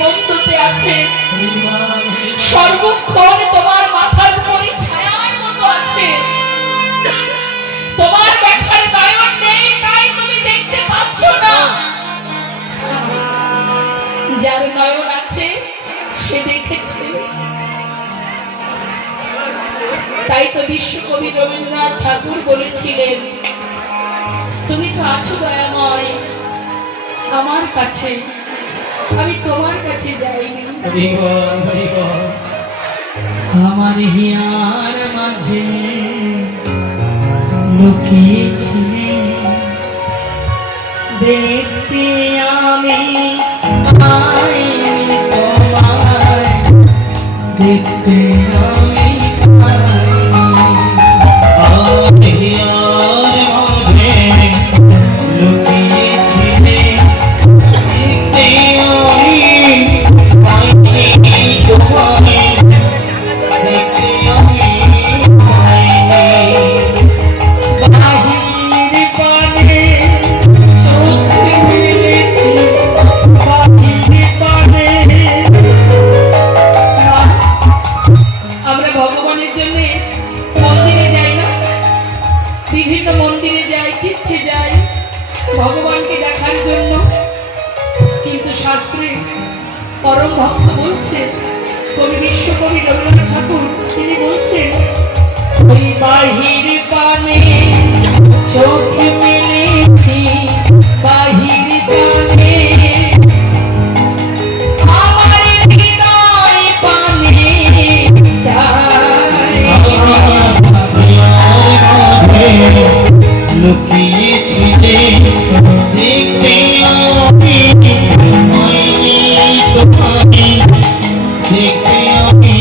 মন্দতে আছে, সর্বক্ষণ তোমার মাথার উপরে ছায়ার মতো আছে। তোমার ব্যথার নয়ন নেই, তাই তুমি দেখতে পাচ্ছ না। যার নয়ন আছে সে দেখেছে। তাই তো বিশ্বকবি রবীন্দ্রনাথ ঠাকুর বলেছিলেন, তুমি তো আছো দয়াময় আমার কাছে, আমি তোমার কাছে যাইনি। আমার হিয়ার মাঝে লুকিয়েছিলে, দেখতে আমি পাইনি তোমায়, দেখতে আমি বিভিন্ন মন্দিরে যাই, তীর্থে যাই ভগবানকে দেখার জন্য, কিন্তু শাস্ত্রে পরম ভক্ত বলছে, কবি বিশ্বকবি রবীন্দ্রনাথ ঠাকুর তিনি বলছেন, ওই বাহির পানে চোখ মেলেছি, বাহির পানে আমার হৃদয় পানে চাই, লুকিয়েছিলে দেখতে আমি তোমায়, দেখতে আমি